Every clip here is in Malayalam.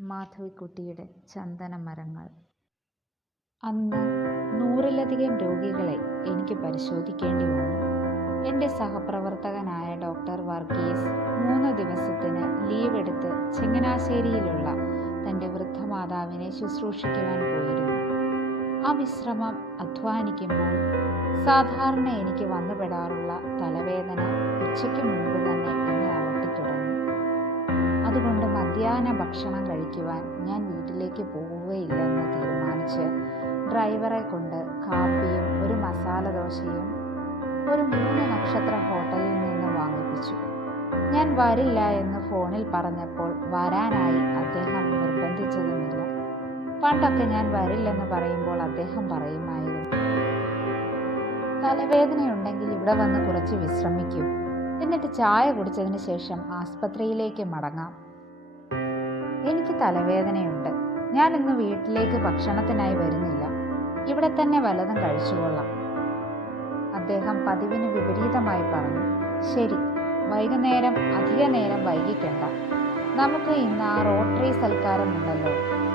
മാധവിക്കുട്ടിയുടെ ചന്ദനമരങ്ങൾ. അന്ന് നൂറിലധികം രോഗികളെ എനിക്ക് പരിശോധിക്കേണ്ടി വന്നു. എന്റെ സഹപ്രവർത്തകനായ ഡോക്ടർ വർഗീസ് മൂന്ന് ദിവസത്തിന് ലീവ് എടുത്ത് ചങ്ങനാശ്ശേരിയിലുള്ള തന്റെ വൃദ്ധമാതാവിനെ ശുശ്രൂഷിക്കുവാൻ പോയിരുന്നു. ആ വിശ്രമം അധ്വാനിക്കുമ്പോൾ സാധാരണ എനിക്ക് വന്നുപെടാറുള്ള തലവേദന ഉച്ചയ്ക്ക് മുൻപ് തന്നെ മധ്യാഹ്ന ഭക്ഷണം കഴിക്കുവാൻ ഞാൻ വീട്ടിലേക്ക് പോവുകയില്ലെന്ന് തീരുമാനിച്ച് ഡ്രൈവറെ കൊണ്ട് കാപ്പിയും ഒരു മസാല ദോശയും ഒരു മൂന്ന് നക്ഷത്ര ഹോട്ടലിൽ നിന്ന് വാങ്ങിപ്പിച്ചു. ഞാൻ വരില്ല എന്ന് ഫോണിൽ പറഞ്ഞപ്പോൾ വരാനായി അദ്ദേഹം നിർബന്ധിച്ചതുമില്ല. പണ്ടൊക്കെ ഞാൻ വരില്ലെന്ന് പറയുമ്പോൾ അദ്ദേഹം പറയുമായിരുന്നു തലവേദനയുണ്ടെങ്കിൽ ഇവിടെ വന്ന് കുറച്ച് വിശ്രമിക്കും. എന്നിട്ട് ചായ കുടിച്ചതിന് ശേഷം ആസ്പത്രിയിലേക്ക് മടങ്ങാം. തലവേദനയുണ്ട്. ഞാൻ ഇന്ന് വീട്ടിലേക്ക് ഭക്ഷണത്തിനായി വരുന്നില്ല. ഇവിടെ തന്നെ വലതും കഴിച്ചുകൊള്ളാം. അദ്ദേഹം പതിവിന് വിപരീതമായി പറഞ്ഞു. ശരി വൈകുന്നേരം അധിക നേരം വൈകിക്കണ്ട. നമുക്ക് ഇന്ന് ആ റോട്ടറി സൽക്കാരം ഉണ്ടല്ലോ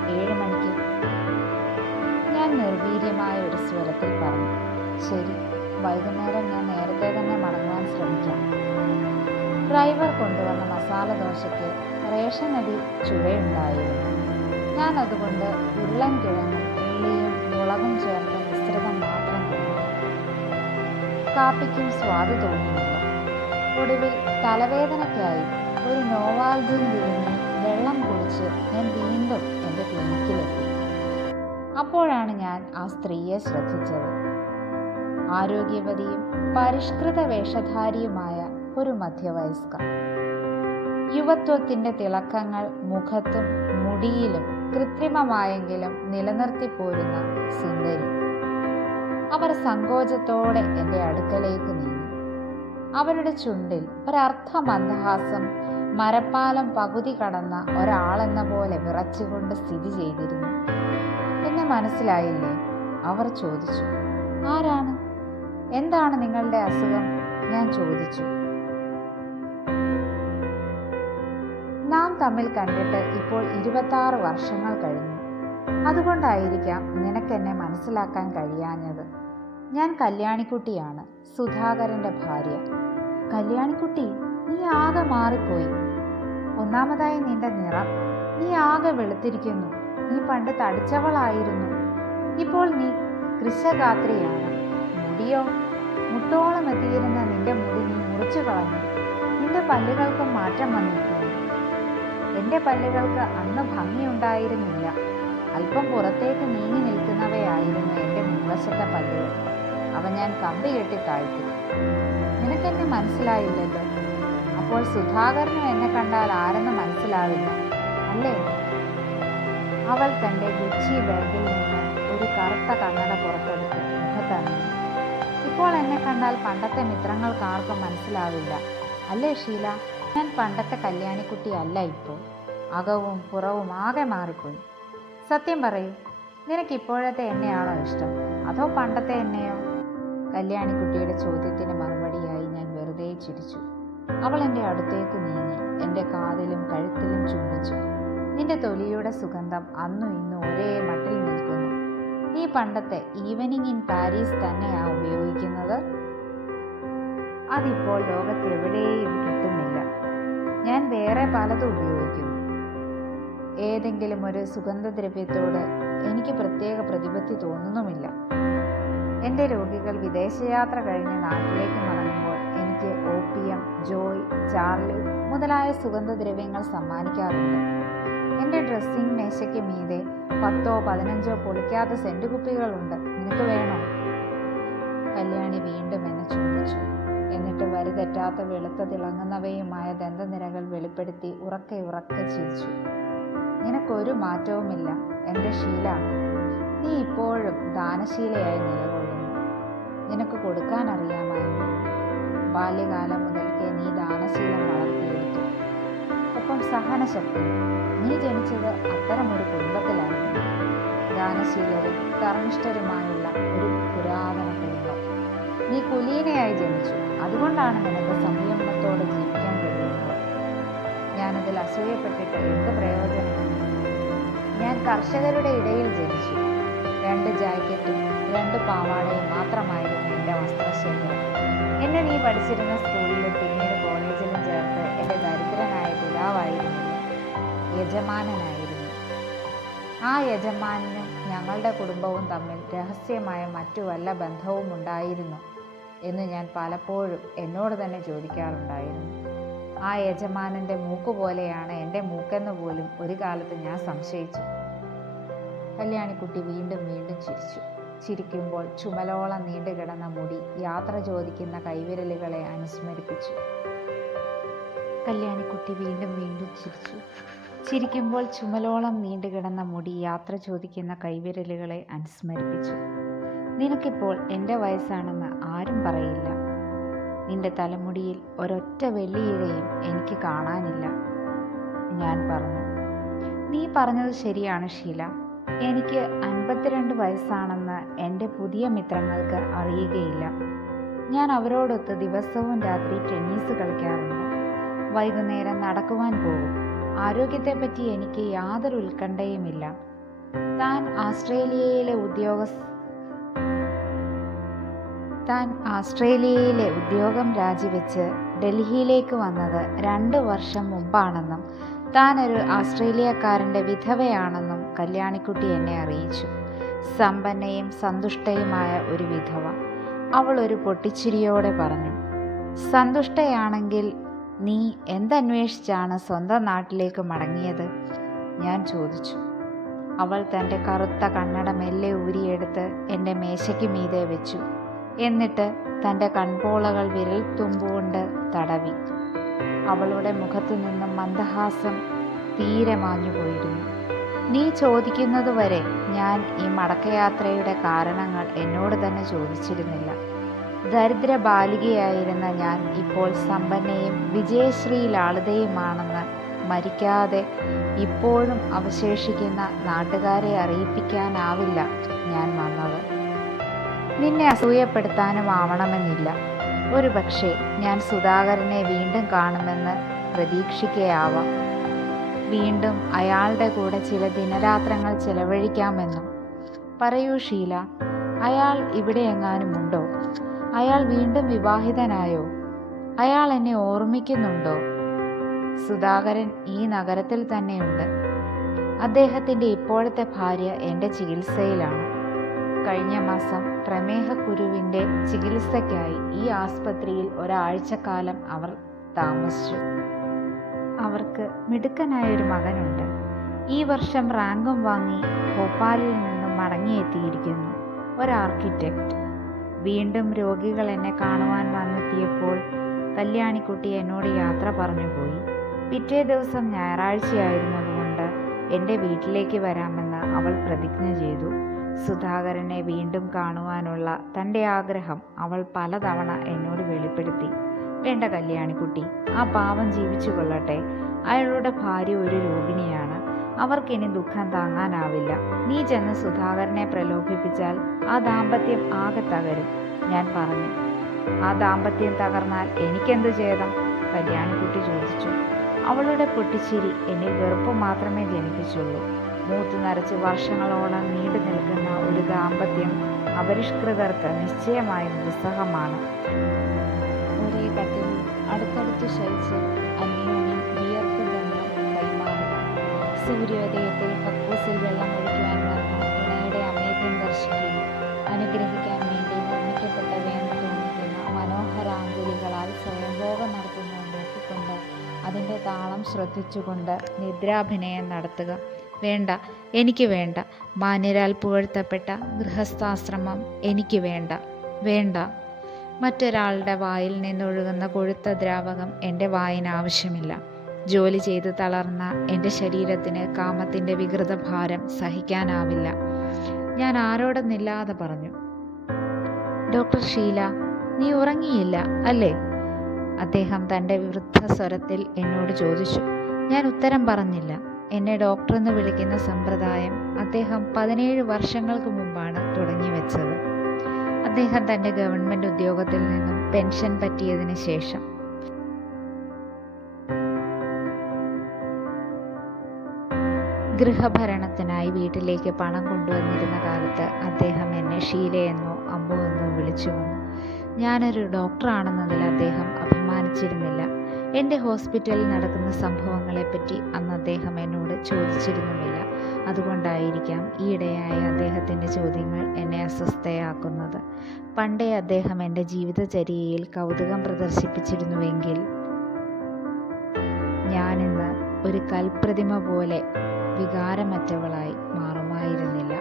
ഏഴ് മണിക്ക്. ഞാൻ നിർവീര്യമായ ഒരു സ്വരത്തിൽ പറഞ്ഞു. ശരി വൈകുന്നേരം ഞാൻ നേരത്തെ തന്നെ മടങ്ങുവാൻ ശ്രമിക്കാം. ഡ്രൈവർ കൊണ്ടുവന്ന മസാല ദോശയ്ക്ക് അരി ചുവയുണ്ടായിരുന്നു. ഞാൻ അതുകൊണ്ട് ഉരുളൻ കിഴങ്ങും ഉള്ളിയും മുളകും ചേർത്ത് മിശ്രിതം മാത്രം തിന്നു. കാപ്പിക്കും സ്വാദ് തോന്നിയില്ല. ഒടുവിൽ തലവേദനയ്ക്കായി ഒരു നോവാൽജിൻ വിഴുങ്ങി വെള്ളം കുടിച്ച് ഞാൻ വീണ്ടും എന്റെ ക്ലിനിക്കിലെത്തി. അപ്പോഴാണ് ഞാൻ ആ സ്ത്രീയെ ശ്രദ്ധിച്ചത്. ആരോഗ്യവതിയും പരിഷ്കൃത വേഷധാരിയുമായ ഒരു മധ്യവയസ്ക. യുവത്വത്തിന്റെ തിളക്കങ്ങൾ മുഖത്തും മുടിയിലും കൃത്രിമമായെങ്കിലും നിലനിർത്തി പോരുന്ന സുന്ദരി. അവർ സങ്കോചത്തോടെ എന്റെ അടുക്കലേക്ക് നീങ്ങി. അവരുടെ ചുണ്ടിൽ ഒരർത്ഥ മന്ദഹാസം മരപ്പാലം പകുതി കടന്ന ഒരാളെന്ന പോലെ വിറച്ചുകൊണ്ട് സ്ഥിതി ചെയ്തിരുന്നു. എന്നെ മനസ്സിലായില്ലേ? അവർ ചോദിച്ചു. ആരാണ്? എന്താണ് നിങ്ങളുടെ അസുഖം? ഞാൻ ചോദിച്ചു. തമ്മിൽ കണ്ടിട്ട് ഇപ്പോൾ ഇരുപത്താറ് വർഷങ്ങൾ കഴിഞ്ഞു. അതുകൊണ്ടായിരിക്കാം നിനക്കെന്നെ മനസ്സിലാക്കാൻ കഴിയാഞ്ഞത്. ഞാൻ കല്യാണിക്കുട്ടിയാണ് സുധാകരന്റെ ഭാര്യ. കല്യാണിക്കുട്ടി നീ ആകെ മാറിപ്പോയി. ഒന്നാമതായി നിന്റെ നിറം. നീ ആകെ വെളുത്തിരിക്കുന്നു. നീ പണ്ട് തടിച്ചവളായിരുന്നു. ഇപ്പോൾ നീ കൃശഗാത്രിയാണ്. മുടിയോ? മുട്ടോളം എത്തിയിരുന്ന നിന്റെ മുടി നീ മുറിച്ചു കളഞ്ഞു. നിന്റെ പല്ലുകൾക്ക് മാറ്റം വന്നിരിക്കുന്നു. എന്റെ പല്ലുകൾക്ക് അന്ന് ഭംഗിയുണ്ടായിരുന്നില്ല. അല്പം പുറത്തേക്ക് നീങ്ങി നിൽക്കുന്നവയായിരുന്നു എന്റെ മുൻവശത്തെ പല്ലുകൾ അവ ഞാൻ കമ്പി കെട്ടി താഴ്ത്തി. നിനക്കെന്നെ മനസ്സിലായില്ലല്ലോ? അപ്പോൾ സുധാകരനും എന്നെ കണ്ടാൽ ആരെന്ന് മനസ്സിലാവില്ല അല്ലേ? അവൾ തന്റെ ഗുച്ചി ബാഗിൽ നിന്ന് ഒരു കറുത്ത കണ്ണട പുറത്തെടുത്ത്. മുഖത്തണിഞ്ഞു ഇപ്പോൾ എന്നെ കണ്ടാൽ പണ്ടത്തെ മിത്രങ്ങൾക്കാർക്കും മനസ്സിലാവില്ല. അല്ലേ ഷീല? ഞാൻ പണ്ടത്തെ കല്യാണിക്കുട്ടിയല്ല ഇപ്പോൾ അകവും പുറവും ആകെ മാറിപ്പോയി. സത്യം പറയൂ നിനക്ക് ഇപ്പോഴത്തെ എന്നെയാണോ ഇഷ്ടം? അതോ പണ്ടത്തെ എന്നെയോ? കല്യാണിക്കുട്ടിയുടെ ചോദ്യത്തിന് മറുപടിയായി ഞാൻ വെറുതെ ചിരിച്ചു. അവൾ എന്റെ അടുത്തേക്ക് നീങ്ങി എന്റെ കാതിലും കഴുത്തിലും ചുംബിച്ചു. നിന്റെ തൊലിയുടെ സുഗന്ധം അന്നും ഇന്നും ഒരേ മട്ടിൽ നിൽക്കുന്നു. നീ പണ്ടത്തെ ഈവനിങ് ഇൻ പാരീസ് തന്നെയാ ഉപയോഗിക്കുന്നത്? അതിപ്പോൾ ലോകത്തെവിടെയും ഞാൻ വേറെ പലതും ഉപയോഗിക്കുന്നു ഏതെങ്കിലും ഒരു സുഗന്ധദ്രവ്യത്തോട് എനിക്ക് പ്രത്യേക പ്രതിപത്തി തോന്നുന്നുമില്ല. എന്റെ രോഗികൾ വിദേശയാത്ര കഴിഞ്ഞ് നാട്ടിലേക്ക് മടങ്ങുമ്പോൾ എനിക്ക് ഓപ്പിയം ജോയ് ചാർലി മുതലായ സുഗന്ധദ്രവ്യങ്ങൾ സമ്മാനിക്കാറുണ്ട്. എന്റെ ഡ്രസ്സിംഗ് മേശയ്ക്ക് മീതെ പത്തോ പതിനഞ്ചോ പൊളിക്കാത്ത സെന്റ് കുപ്പികളുണ്ട് നിനക്ക് വേണോ? കല്യാണി വീണ്ടും എന്നെ ചുംബിച്ചു എന്നിട്ട് വരി തെറ്റാത്ത വെളുത്ത തിളങ്ങുന്നവയുമായ ദന്തനിരകൾ വെളിപ്പെടുത്തി ഉറക്കെ ഉറക്കെ ചിരിച്ചു. നിനക്കൊരു മാറ്റവുമില്ല. എന്റെ ശീല. നീ ഇപ്പോഴും ദാനശീലയായി നിലകൊള്ളുന്നു. നിനക്ക് കൊടുക്കാൻ അറിയാമായിരുന്നു. ബാല്യകാലം മുതൽക്കേ നീ ദാനശീലം വളർത്തിയെടുത്തു. ഒപ്പം സഹനശക്തി. നീ ജനിച്ചത് അത്തരമൊരു കുടുംബത്തിലായിരുന്നു. ദാനശീലരും ധർമ്മിഷ്ഠരുമായുള്ള ഒരു പുരാതന നീ കുലീനയായി ജനിച്ചു. അതുകൊണ്ടാണ് നിനക്ക് സംയമനത്തോടെ ജീവിക്കാൻ കഴിയുന്നത്. ഞാനതിൽ അസൂയപ്പെട്ടിട്ട് എന്ത് ഞാൻ കർഷകരുടെ ഇടയിൽ ജനിച്ചു. രണ്ട് ജാക്കറ്റും രണ്ട് പാവാടയും മാത്രമായിരുന്നു എന്റെ വസ്ത്രശേഖരം എന്നെ നീ പഠിച്ചിരുന്ന സ്കൂളിലും പിന്നീട് കോളേജിലും ചേർത്ത് എന്റെ ദരിദ്രനായ പിതാവായിരുന്നു. യജമാനനായിരുന്നു. ആ യജമാനും ഞങ്ങളുടെ കുടുംബവും തമ്മിൽ രഹസ്യമായ മറ്റു വല്ല ബന്ധവും ഉണ്ടായിരുന്നു എന്ന് ഞാൻ പലപ്പോഴും എന്നോട് തന്നെ ചോദിക്കാറുണ്ടായിരുന്നു. ആ യജമാനന്റെ മൂക്ക് പോലെയാണ് എന്റെ മൂക്കെന്ന് പോലും ഒരു കാലത്ത് ഞാൻ സംശയിച്ചു. കല്യാണിക്കുട്ടി വീണ്ടും വീണ്ടും ചിരിച്ചു. ചിരിക്കുമ്പോൾ ചുമലോളം നീണ്ടുകിടന്ന മുടി യാത്ര ചോദിക്കുന്ന കൈവിരലുകളെ അനുസ്മരിപ്പിച്ചു. കല്യാണിക്കുട്ടി വീണ്ടും വീണ്ടും ചിരിച്ചു. ചിരിക്കുമ്പോൾ ചുമലോളം നീണ്ടുകിടന്ന മുടി യാത്ര ചോദിക്കുന്ന കൈവിരലുകളെ അനുസ്മരിപ്പിച്ചു. നിനക്കിപ്പോൾ എന്റെ വയസ്സാണെന്ന് ആരും പറയില്ല. നിന്റെ തലമുടിയിൽ ഒരൊറ്റ വെള്ളിയിഴയും എനിക്ക് കാണാനില്ല. ഞാൻ പറഞ്ഞു നീ പറഞ്ഞത് ശരിയാണ് ഷീല. എനിക്ക് അൻപത്തിരണ്ട് വയസ്സാണെന്ന് എന്റെ പുതിയ മിത്രങ്ങൾക്ക് അറിയുകയില്ല. ഞാൻ അവരോടൊത്ത് ദിവസവും രാത്രി ടെന്നീസ് കളിക്കാറുണ്ട്. വൈകുന്നേരം നടക്കുവാൻ പോകും. ആരോഗ്യത്തെപ്പറ്റി എനിക്ക് യാതൊരു ഉത്കണ്ഠയുമില്ല. താൻ ആസ്ട്രേലിയയിലെ ഉദ്യോഗസ്ഥ താൻ ആസ്ട്രേലിയയിലെ ഉദ്യോഗം രാജിവെച്ച് ഡൽഹിയിലേക്ക് വന്നത് രണ്ട് വർഷം മുമ്പാണെന്നും താൻ ഒരു ആസ്ട്രേലിയക്കാരന്റെ വിധവയാണെന്നും കല്യാണിക്കുട്ടി എന്നെ അറിയിച്ചു. സമ്പന്നയും സന്തുഷ്ടയുമായ ഒരു വിധവ. അവൾ ഒരു പൊട്ടിച്ചിരിയോടെ പറഞ്ഞു സന്തുഷ്ടയാണെങ്കിൽ നീ എന്തന്വേഷിച്ചാണ് സ്വന്തം നാട്ടിലേക്ക് മടങ്ങിയത്? ഞാൻ ചോദിച്ചു. അവൾ തന്റെ കറുത്ത കണ്ണട മെല്ലെ ഊരിയെടുത്ത് എന്റെ മേശയ്ക്ക് മീതെ വെച്ചു. എന്നിട്ട് തന്റെ കൺപോളകൾ വിരൽ തുമ്പുകൊണ്ട് തടവി. അവളുടെ മുഖത്തു നിന്നും മന്ദഹാസം തീരെ മാഞ്ഞുപോയിരുന്നു നീ ചോദിക്കുന്നതുവരെ ഞാൻ ഈ മടക്കയാത്രയുടെ കാരണങ്ങൾ എന്നോട് തന്നെ ചോദിച്ചിരുന്നില്ല. ദരിദ്ര ബാലികയായിരുന്ന ഞാൻ ഇപ്പോൾ സമ്പന്നയും വിജയശ്രീ ലാളിതയുമാണെന്ന് മരിക്കാതെ ഇപ്പോഴും അവശേഷിക്കുന്ന നാട്ടുകാരെ അറിയിപ്പിക്കാനാവില്ല ഞാൻ വന്നത്. നിന്നെ അസൂയപ്പെടുത്താനും ആവണമെന്നില്ല. ഒരു പക്ഷേ ഞാൻ സുധാകരനെ വീണ്ടും കാണുമെന്ന് പ്രതീക്ഷിക്കയാവാം. വീണ്ടും അയാളുടെ കൂടെ ചില ദിനരാത്രങ്ങൾ ചെലവഴിക്കാമെന്നും. പറയൂ ഷീല അയാൾ ഇവിടെ എങ്ങാനും ഉണ്ടോ അയാൾ വീണ്ടും വിവാഹിതനായോ? അയാൾ എന്നെ ഓർമ്മിക്കുന്നുണ്ടോ? സുധാകരൻ ഈ നഗരത്തിൽ തന്നെയുണ്ട്. അദ്ദേഹത്തിന്റെ ഇപ്പോഴത്തെ ഭാര്യ എന്റെ ചികിത്സയിലാണ്. കഴിഞ്ഞ മാസം പ്രമേഹ പ്രമേഹക്കുരുവിന്റെ ചികിത്സയ്ക്കായി ഈ ആസ്പത്രിയിൽ ഒരാഴ്ചക്കാലം അവർ താമസിച്ചു. അവർക്ക് മിടുക്കനായ ഒരു മകനുണ്ട്. ഈ വർഷം റാങ്കും വാങ്ങി ഭോപ്പാലിൽ നിന്നും മടങ്ങിയെത്തിയിരിക്കുന്നു. ഒരു ആർക്കിടെക്റ്റ് വീണ്ടും രോഗികൾ എന്നെ കാണുവാൻ വന്നെത്തിയപ്പോൾ കല്യാണിക്കുട്ടി എന്നോട് യാത്ര പറഞ്ഞു പോയി. പിറ്റേ ദിവസം ഞായറാഴ്ചയായിരുന്നതുകൊണ്ട് എന്റെ വീട്ടിലേക്ക് വരാമെന്ന് അവൾ പ്രതിജ്ഞ ചെയ്തു. സുധാകരനെ വീണ്ടും കാണുവാനുള്ള തന്റെ ആഗ്രഹം അവൾ പലതവണ എന്നോട് വെളിപ്പെടുത്തി. വേണ്ട കല്യാണിക്കുട്ടി ആ പാവം ജീവിച്ചു കൊള്ളട്ടെ. അയാളുടെ ഭാര്യ ഒരു രോഗിണിയാണ്. അവർക്കിനി ദുഃഖം താങ്ങാനാവില്ല. നീ ചെന്ന് സുധാകരനെ പ്രലോഭിപ്പിച്ചാൽ ആ ദാമ്പത്യം ആകെ തകരും ഞാൻ പറഞ്ഞു. ആ ദാമ്പത്യം തകർന്നാൽ എനിക്കെന്ത് ചെയ്തം കല്യാണിക്കുട്ടി ചോദിച്ചു. അവളുടെ പൊട്ടിച്ചിരി എന്നിൽ വെറുപ്പ് മാത്രമേ ജനിപ്പിച്ചുള്ളൂ. മൂത്തു നരച്ച് വർഷങ്ങളോളം നീണ്ടു നിൽക്കുന്ന ഒരു ദാമ്പത്യം അപരിഷ്കൃതർക്ക് നിശ്ചയമായും ദുസ്സഹമാണ്. ഒരേ കട്ടിൽ അടുത്തടുത്ത് ശയിച്ച് അന്യോന്യം വിയർപ്പ് കൈമാറും. സൂര്യോദയത്തിൽ കക്കൂസിൽ വെള്ളം ഒഴിക്കുവാൻ വന്ന ഇണയുടെ അമേദ്യം ദർശിക്കുകയും അനുഗ്രഹിക്കാൻ വേണ്ടി നിർമ്മിക്കപ്പെട്ടവയെന്ന് തോന്നിക്കുന്ന മനോഹരാങ്കുലികളാൽ സ്വയംഭോഗം നടത്തുന്നത് നോക്കിക്കൊണ്ട് അതിന്റെ താളം ശ്രദ്ധിച്ചുകൊണ്ട് നിദ്രാഭിനയം നടത്തുക. വേണ്ട എനിക്ക് വേണ്ട. മാന്യരാൽ പുകഴ്ത്തപ്പെട്ട ഗൃഹസ്ഥാശ്രമം എനിക്ക് വേണ്ട വേണ്ട. മറ്റൊരാളുടെ വായിൽ നിന്നൊഴുകുന്ന കൊഴുത്ത ദ്രാവകം എന്റെ വായന ആവശ്യമില്ല. ജോലി ചെയ്ത് തളർന്ന എന്റെ ശരീരത്തിന് കാമത്തിന്റെ വികൃത ഭാരം സഹിക്കാനാവില്ല. ഞാൻ ആരോടെന്നില്ലാതെ പറഞ്ഞു ഡോക്ടർ ഷീല നീ ഉറങ്ങിയില്ല അല്ലേ? അദ്ദേഹം തന്റെ വൃദ്ധ സ്വരത്തിൽ എന്നോട് ചോദിച്ചു. ഞാൻ ഉത്തരം പറഞ്ഞില്ല. എന്നെ ഡോക്ടർ എന്ന് വിളിക്കുന്ന സമ്പ്രദായം അദ്ദേഹം പതിനേഴ് വർഷങ്ങൾക്ക് മുമ്പാണ് തുടങ്ങി വെച്ചത്. അദ്ദേഹം തന്റെ ഗവൺമെന്റ് ഉദ്യോഗത്തിൽ നിന്നും പെൻഷൻ പറ്റിയതിന് ശേഷം. ഗൃഹഭരണത്തിനായി വീട്ടിലേക്ക് പണം കൊണ്ടുവന്നിരുന്ന കാലത്ത് അദ്ദേഹം എന്നെ ഷീലയെന്നോ അമ്മു എന്നോ വിളിച്ചു വന്നു. ഞാനൊരു ഡോക്ടറാണെന്നതിൽ അദ്ദേഹം അഭിമാനിച്ചിരുന്നില്ല. എന്റെ ഹോസ്പിറ്റലിൽ നടക്കുന്ന സംഭവങ്ങളെപ്പറ്റി അന്ന് അദ്ദേഹം എന്നോട് ചോദിച്ചിരുന്നുമില്ല. അതുകൊണ്ടായിരിക്കാം ഈയിടെയായി അദ്ദേഹത്തിന്റെ ചോദ്യങ്ങൾ എന്നെ അസ്വസ്ഥയാക്കുന്നത്. പണ്ടേ അദ്ദേഹം എന്റെ ജീവിതചര്യയിൽ കൗതുകം പ്രദർശിപ്പിച്ചിരുന്നുവെങ്കിൽ ഞാനിന്ന് ഒരു കൽപ്രതിമ പോലെ വികാരമറ്റവളായി മാറുമായിരുന്നില്ല.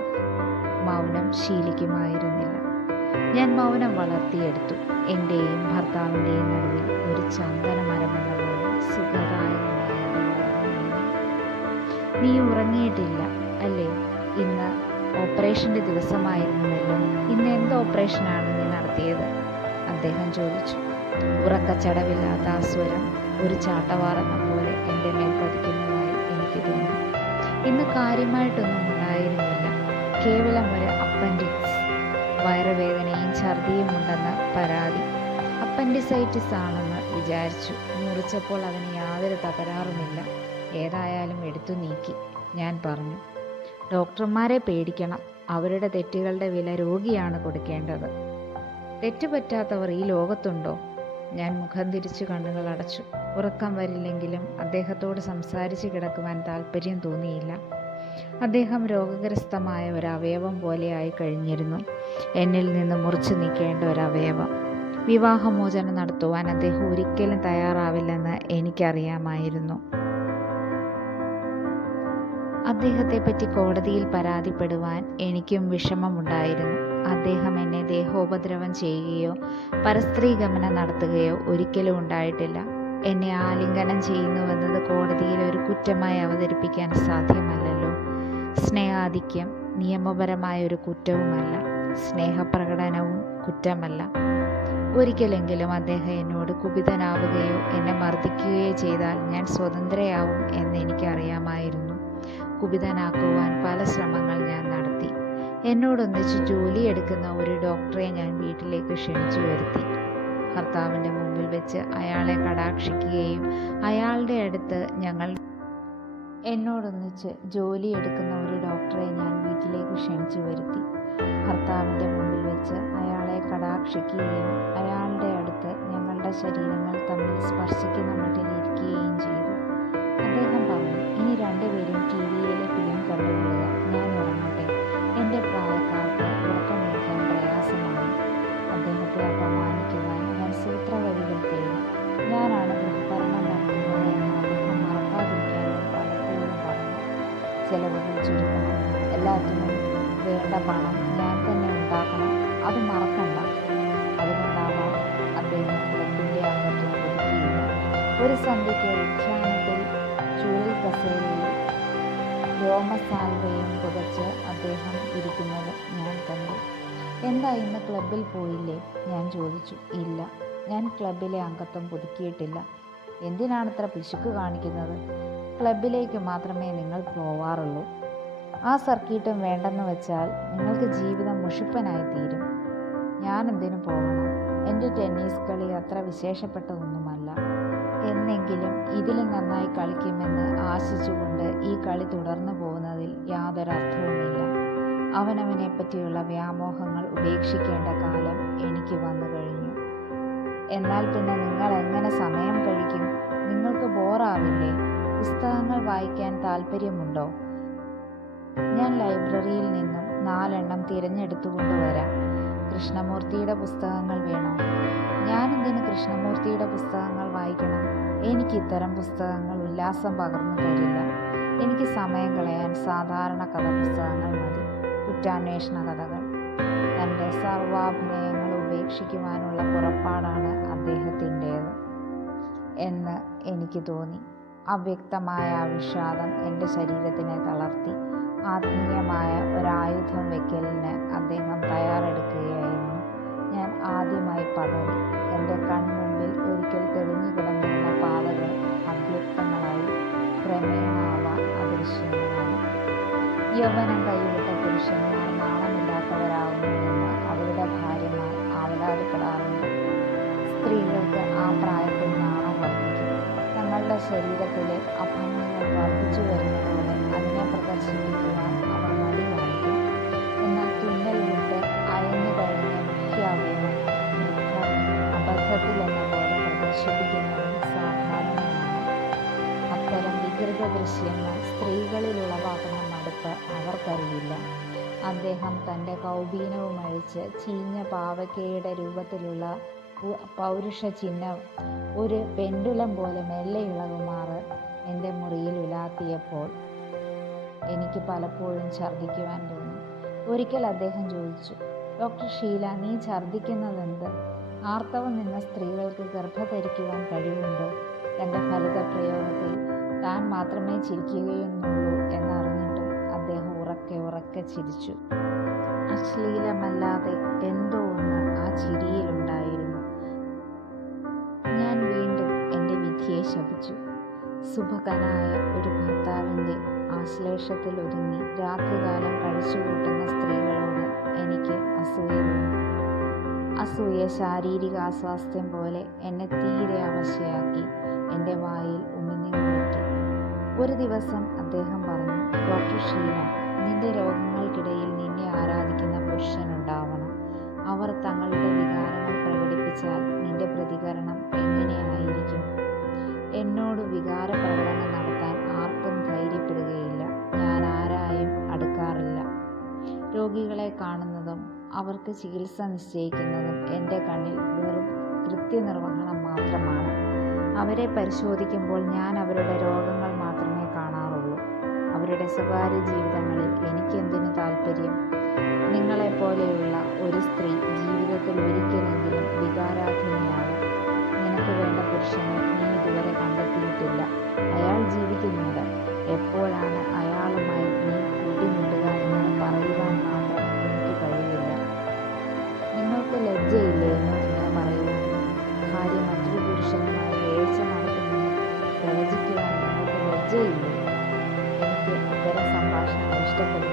മൗനം ശീലിക്കുമായിരുന്നില്ല. ഞാൻ മൗനം വളർത്തിയെടുത്തു. എന്റെയും ഭർത്താവിന്റെയും നടുവിൽ ഒരു ചന്ദനമരമെന്ന പോലെ സുഖദായകമായ. നീ ഉറങ്ങിയിട്ടില്ല അല്ലേ? ഇന്ന് ഓപ്പറേഷന്റെ ദിവസമായിരുന്നല്ലോ ഇന്ന് എന്ത് ഓപ്പറേഷനാണ് നീ നടത്തിയത്? അദ്ദേഹം ചോദിച്ചു. ഉറക്കച്ചടവില്ലാത്ത ആ സ്വരം ഒരു ചാട്ടവാറെന്ന പോലെ എന്റെ മേൽ പതിക്കുന്നതായി എനിക്ക് തോന്നി. ഇന്ന് കാര്യമായിട്ടൊന്നും ഉണ്ടായിരുന്നില്ല. കേവലം ഒരു അപ്പൻഡിക്സ് വയറുവേദനയും ഛർദിയും ഉണ്ടെന്ന പരാതി. അപ്പൻഡിസൈറ്റിസ് ആണെന്ന് വിചാരിച്ചു. മുറിച്ചപ്പോൾ അതിന് യാതൊരു തകരാറുമില്ല. ഏതായാലും എടുത്തു നീക്കി ഞാൻ പറഞ്ഞു. ഡോക്ടർമാരെ പേടിക്കണം. അവരുടെ തെറ്റുകളുടെ വില രോഗിയാണ് കൊടുക്കേണ്ടത്. തെറ്റുപറ്റാത്തവർ ഈ ലോകത്തുണ്ടോ? ഞാൻ മുഖം തിരിച്ചു കണ്ണുകൾ അടച്ചു. ഉറക്കം വരില്ലെങ്കിലും അദ്ദേഹത്തോട് സംസാരിച്ച് കിടക്കുവാൻ താല്പര്യം തോന്നിയില്ല. അദ്ദേഹം രോഗഗ്രസ്തമായ ഒരു അവയവം പോലെയായി കഴിഞ്ഞിരുന്നു. എന്നിൽ നിന്ന് മുറിച്ചു നീക്കേണ്ട ഒരു അവയവം. വിവാഹമോചനം നടത്തുവാൻ അദ്ദേഹം ഒരിക്കലും തയ്യാറാവില്ലെന്ന് എനിക്കറിയാമായിരുന്നു. അദ്ദേഹത്തെപ്പറ്റി കോടതിയിൽ പരാതിപ്പെടുവാൻ എനിക്കും വിഷമമുണ്ടായിരുന്നു. അദ്ദേഹം എന്നെ ദേഹോപദ്രവം ചെയ്യുകയോ പരസ്ത്രീ ഗമനം നടത്തുകയോ ഒരിക്കലും ഉണ്ടായിട്ടില്ല. എന്നെ ആലിംഗനം ചെയ്യുന്നുവെന്നത് കോടതിയിൽ ഒരു കുറ്റമായി അവതരിപ്പിക്കാൻ സാധ്യമല്ലല്ലോ. സ്നേഹാധിക്യം നിയമപരമായ ഒരു കുറ്റവുമല്ല. സ്നേഹപ്രകടനവും കുറ്റമല്ല. ഒരിക്കലെങ്കിലും അദ്ദേഹം എന്നോട് കുപിതനാവുകയോ എന്നെ മർദ്ദിക്കുകയോ ചെയ്താൽ ഞാൻ സ്വതന്ത്രയാവും എന്ന് എനിക്കറിയാമായിരുന്നു. കുപിതനാക്കുവാൻ പല ശ്രമങ്ങൾ ഞാൻ നടത്തി. എന്നോടൊന്നിച്ച് ജോലിയെടുക്കുന്ന ഒരു ഡോക്ടറെ ഞാൻ വീട്ടിലേക്ക് ക്ഷണിച്ചു വരുത്തി. ഭർത്താവിന്റെ മുമ്പിൽ വെച്ച് അയാളെ കടാക്ഷിക്കുകയും അയാളുടെ അടുത്ത് ഞങ്ങൾ എന്നോടൊന്നിച്ച് ജോലിയെടുക്കുന്ന ഒരു ഡോക്ടറെ ഞാൻ വീട്ടിലേക്ക് ക്ഷണിച്ചു വരുത്തി. ഭർത്താവിന്റെ മുമ്പിൽ വെച്ച് അയാളെ കടാക്ഷിക്കുകയും അയാളുടെ അടുത്ത് ഞങ്ങളുടെ ശരീരങ്ങൾ തമ്മിൽ സ്പർശിക്കുന്ന മട്ടിലിരിക്കുകയും ചെയ്തു. ഒരു സന്ധ്യയ്ക്ക് ചുഴൽ കസേരയിൽ രോമസാൽവയും പുതച്ച് അദ്ദേഹം ഇരിക്കുന്നത് ഞാൻ കണ്ടു. എന്താ ഇന്ന് ക്ലബിൽ പോയില്ലേ? ഞാൻ ചോദിച്ചു. ഇല്ല. ഞാൻ ക്ലബിലെ അംഗത്വം പുതുക്കിയിട്ടില്ല. എന്തിനാണത്ര പിശുക്ക് കാണിക്കുന്നത്? ക്ലബിലേക്ക് മാത്രമേ നിങ്ങൾ പോവാറുള്ളൂ. ആ സർക്കിട്ടും വേണ്ടെന്ന് വെച്ചാൽ നിങ്ങൾക്ക് ജീവിതം മുഷിപ്പനായി തീരും ഞാൻ എന്തിനു പോകണം? എന്റെ ടെന്നീസ് കളി അത്ര വിശേഷപ്പെട്ടതൊന്നുമല്ല. എന്നെങ്കിലും ഇതിലും നന്നായി കളിക്കുമെന്ന് ആശിച്ചുകൊണ്ട് ഈ കളി തുടർന്നു പോകുന്നതിൽ യാതൊരു അർത്ഥവുമില്ല. അവനവനെ പറ്റിയുള്ള വ്യാമോഹങ്ങൾ ഉപേക്ഷിക്കേണ്ട കാലം എനിക്ക് വന്നു കഴിഞ്ഞു. എന്നാൽ പിന്നെ നിങ്ങൾ എങ്ങനെ സമയം കഴിക്കും? നിങ്ങൾക്ക് ബോറാവില്ലേ? പുസ്തകങ്ങൾ വായിക്കാൻ താല്പര്യമുണ്ടോ ഞാൻ ലൈബ്രറിയിൽ നിന്നും നാലെണ്ണം തിരഞ്ഞെടുത്തു വരാം. കൃഷ്ണമൂർത്തിയുടെ പുസ്തകങ്ങൾ വേണോ. ഞാനെന്തിന് കൃഷ്ണമൂർത്തിയുടെ പുസ്തകങ്ങൾ വായിക്കണം? എനിക്ക് ഇത്തരം പുസ്തകങ്ങൾ ഉല്ലാസം പകർന്നു തരില്ല. എനിക്ക് സമയം കളയാൻ സാധാരണ കഥ പുസ്തകങ്ങൾ മതി. കുറ്റാന്വേഷണ കഥകൾ. തന്റെ സർവാഭിനയങ്ങൾ ഉപേക്ഷിക്കുവാനുള്ള പുറപ്പാടാണ് അദ്ദേഹത്തിന്റേത് എന്ന് എനിക്ക് തോന്നി. അവ്യക്തമായ വിഷാദം എന്റെ ശരീരത്തിനെ തളർത്തി. ആത്മീയമായ ഒരായുധം വെക്കലിന് അദ്ദേഹം തയ്യാറെടുക്കുകയായിരുന്നു. ഞാൻ ആദ്യമായി പതറി. എന്റെ കൺമുമ്പിൽ ഒരിക്കൽ തെളിഞ്ഞു കിടന്നിരുന്ന പാതകൾ അവ്യക്തങ്ങളായി ക്രമേണ അവ അദൃശ്യങ്ങളായി. യൗവനം കൈവിട്ട പുരുഷന്മാർ അവരുടെ ശരീരത്തിലെ അഭംഗങ്ങൾ വർദ്ധിച്ചു വരുന്നതോടെ അതിനെ പ്രദർശിപ്പിക്കുവാൻ അവർ മടി കാണിക്കും എന്നാൽ തുന്നൽ വിട്ട് അയഞ്ഞു കഴിഞ്ഞ മുഖ്യ അവയവം നൃത്തം അബദ്ധത്തിലെന്ന പോലെ പ്രദർശിപ്പിക്കുന്നതും സാധാരണമാണ്. അത്തരം വികൃത ദൃശ്യങ്ങൾ സ്ത്രീകളിൽ ഉളവാക്കുന്ന മടുപ്പ് അവർക്കറിയില്ല. അദ്ദേഹം തന്റെ കൗപീനവും അഴിച്ച് ചീഞ്ഞ പാവക്കയുടെ രൂപത്തിലുള്ള പൗരുഷ ചിഹ്നം ഒരു പെൻഡുലം പോലെ മെല്ലെ ഇളകുമാറ് എന്റെ മുറിയിൽ ഉലാത്തിയപ്പോൾ എനിക്ക് പലപ്പോഴും ഛർദ്ദിക്കുവാൻ തോന്നി. ഒരിക്കൽ അദ്ദേഹം ചോദിച്ചു ഡോക്ടർ ഷീല നീ ഛർദ്ദിക്കുന്നതെന്ത്? ആർത്തവം നിന്ന സ്ത്രീകൾക്ക് ഗർഭധരിക്കുവാൻ കഴിവുണ്ടോ? തന്റെ ഫലിത പ്രയോഗത്തിൽ താൻ മാത്രമേ ചിരിക്കുകയെന്നുള്ളൂ എന്നറിഞ്ഞിട്ടും അദ്ദേഹം ഉറക്കെ ഉറക്കെ ചിരിച്ചു. അശ്ലീലമല്ലാതെ എന്തോ ഒന്ന് ആ ചിരിയിലുണ്ടായിരുന്നു. ശപിച്ചു സുഭകനായ ഒരു ഭർത്താവിന്റെ ആശ്ലേഷത്തിൽ ഒതുങ്ങി രാത്രികാലം കഴിച്ചുകൂട്ടുന്ന സ്ത്രീകളോട് എനിക്ക് അസൂയ അസൂയ ശാരീരിക അസ്വാസ്ഥ്യം പോലെ എന്നെ തീരെ അവശയാക്കി എന്റെ വായിൽ ഉമിനീർ പറ്റി ഒരു ദിവസം അദ്ദേഹം പറഞ്ഞു ഡോക്ടർ ഷീല നിന്റെ രോഗങ്ങൾക്കിടയിൽ നിന്നെ ആരാധിക്കുന്ന പുരുഷനുണ്ടാവണം. അവർ തങ്ങളുടെ വികാരങ്ങൾ പ്രകടിപ്പിച്ചാൽ നിന്റെ പ്രതികരണം എങ്ങനെയായിരിക്കും? എന്നോട് വികാര പ്രകടനം നടത്താൻ ആർക്കും ധൈര്യപ്പെടുകയില്ല. ഞാൻ ആരായും അടുക്കാറില്ല. രോഗികളെ കാണുന്നതും അവർക്ക് ചികിത്സ നിശ്ചയിക്കുന്നതും എന്റെ കണ്ണിൽ വെറും കൃത്യനിർവഹണം മാത്രമാണ്. അവരെ പരിശോധിക്കുമ്പോൾ ഞാൻ അവരുടെ രോഗങ്ങൾ മാത്രമേ കാണാറുള്ളൂ. അവരുടെ സ്വകാര്യ ജീവിതങ്ങളിൽ എനിക്കെന്തിനു താല്പര്യം നിങ്ങളെപ്പോലെയുള്ള ഒരു സ്ത്രീ ജീവിതത്തിൽ ഒരിക്കലെങ്കിലും വികാരാധീനയാകും നിനക്ക് വേണ്ട പുരുഷനെ നീ ഇതുവരെ കണ്ടെത്തിയിട്ടില്ല. അയാൾ ജീവിക്കുന്നുണ്ട്. എപ്പോഴാണ് അയാളുമായി നീ കൂട്ടിമുട്ടുക എന്ന് പറയുവാൻ മാത്രം എനിക്ക് കഴിയില്ല. നിങ്ങൾക്ക് ലജ്ജയില്ലേ എന്ന് ഇങ്ങനെ പറയുവാൻ ഭാര്യ മറ്റൊരു പുരുഷനുമായി വേഴ്ച നടത്തുമെന്ന് പ്രവചിക്കുവാൻ നിങ്ങൾക്ക് ലജ്ജയില്ലേ? എനിക്ക് അത്തരം സംഭാഷണങ്ങൾ ഇഷ്ടപ്പെടുന്നില്ല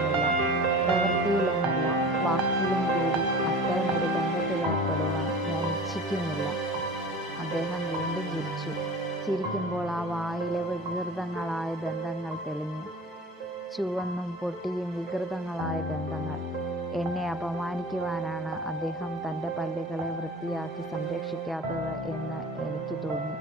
ചിരിക്കുമ്പോൾ ആ വായിലെ വികൃതങ്ങളായ ദന്തങ്ങൾ തെളിഞ്ഞു. ചുവന്നും പൊട്ടിയും വികൃതങ്ങളായ ദന്തങ്ങൾ എന്നെ അപമാനിക്കുവാനാണ് അദ്ദേഹം തന്റെ പല്ലുകളെ വൃത്തിയാക്കി സംരക്ഷിക്കാത്തത് എന്ന് എനിക്ക് തോന്നി.